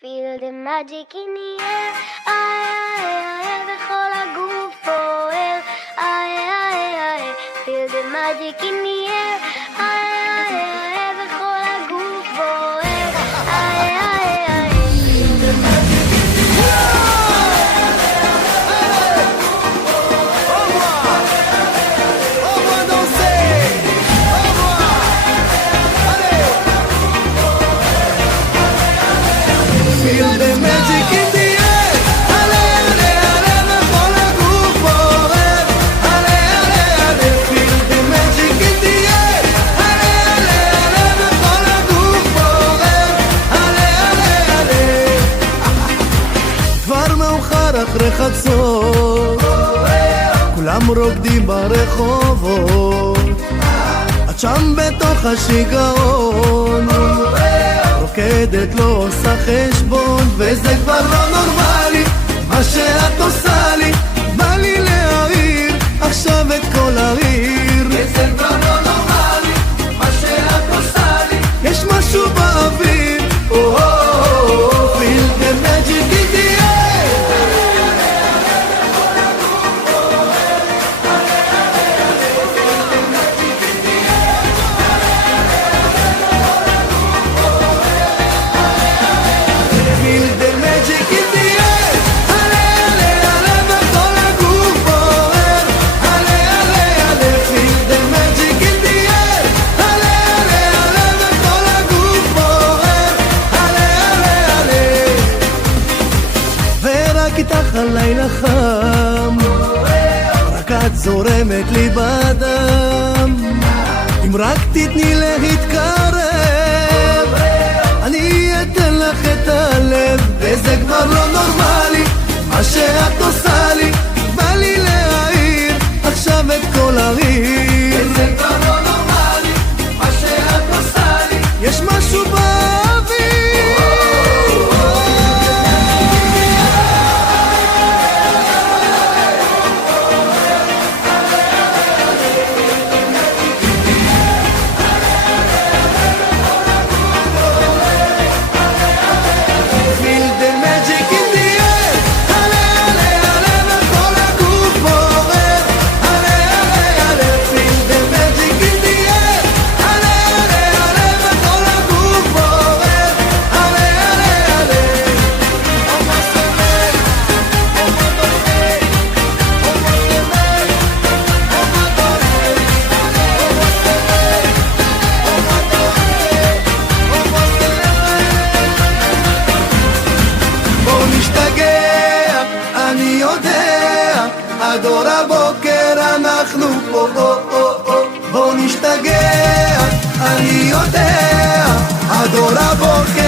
Feel the magic in the air, ay, וכל הגוף פועל, ay, feel the magic in the air, ay, וכל הגוף פועל, ay, feel the magic in the Feel the magic in the air, ale, ale, ale, וכל הגוף בוער, ale, ale, ale, feel the magic in the air, ale, ale, ale, וכל הגוף בוער, ale, ale, ale. כבר מאוחר אחרי חצות, כולם רוקדים ברחובות, את שם בתוך השיגעון, רוקדת לא עושה חשבון, וזה כבר לא נורמלי מה שאת עושה לי. בא לי להעיר עכשיו את כל העיר, וזה כבר לא נורמלי מה שאת עושה לי. יש משהו באוויר, feel the magic in the air. Feel the magic in the air, ale, ale, ale, וכל הגוף בוער, ale, ale, ale, feel the magic in the air, ale, ale, ale, וכל הגוף בוער, ale, ale, ale. ורק איתך הלילה חם, רק את זורמת לי בדם, אם רק תתני להתקרב אני אתן לך את הלב, וזה כבר לא נורמלי מה שאת עושה לי. בא לי להעיר עכשיו את כל העיר, וזה כבר לא נורמלי מה שאת עושה לי. יש משהו באוויר, feel the magic in the air, ale, ale, ale, וכל הגוף בוער, ale, ale, ale, feel the magic in the air, ale, ale, ale, וכל הגוף בוער, ale, ale, ale. בוא נשתגע, אני יודע, עד אור הבוקר אנחנו פה. בוא נשתגע, אני יודע, עד אור הבוקר